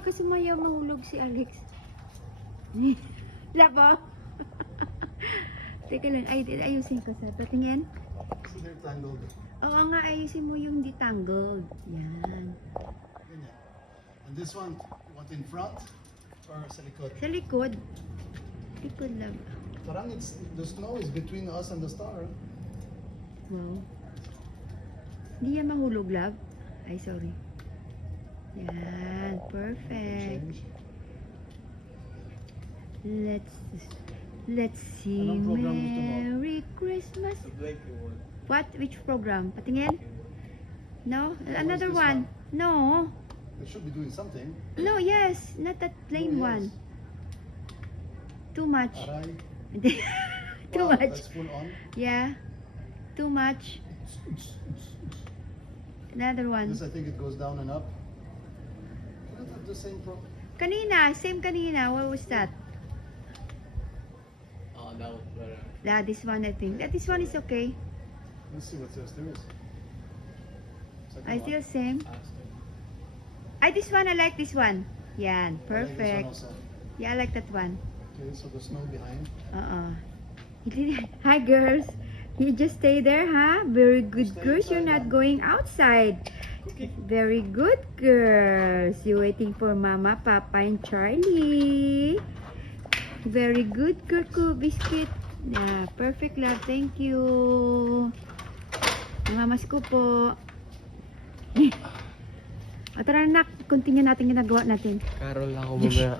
Kasi maya mahulog si Alex. Labo? Teka lang, ayusin ko sa patingin. So they're tangled. Oo nga, ayusin mo yung detangled. Yan. Ganyan. And this one, you want in front or sa likod? Sa likod. Likod lang. Parang the snow is between us and the star. Wow. Hindi yan mahulog, love. Ay, sorry. Yan. Perfect. Change. Let's see. Anong program gusto mo? Merry Christmas. The blanket one. What? Which program? Patingin? No? Another this one. No. They should be doing something. No, yes. Not that plain Oh, yes. one. Too much. Aray. Too Wow, much. That's full on. Yeah. Too much. Another one. This I think it goes down and up. We don't have the same problem. Kanina. Same kanina. What was that? Oh, that was better. Yeah, this one I think. This one is okay. Let's see what else there is. Second I one. still same. Awesome. This one, I like this one. I Yan. like this one Perfect. also. Yeah, I like that one. Okay, so the snow behind. Hi, girls. You just stay there, huh? Very good Stay girls. You're inside, not huh? going outside. Cookie. Very good girls. You waiting for Mama, Papa, and Charlie. Very good, Kurku Biscuit. Yeah, perfect, love. Thank you. Mamas ko po. O tara, nak. Continue natin ginagawa natin. Carol lang ako mamaya.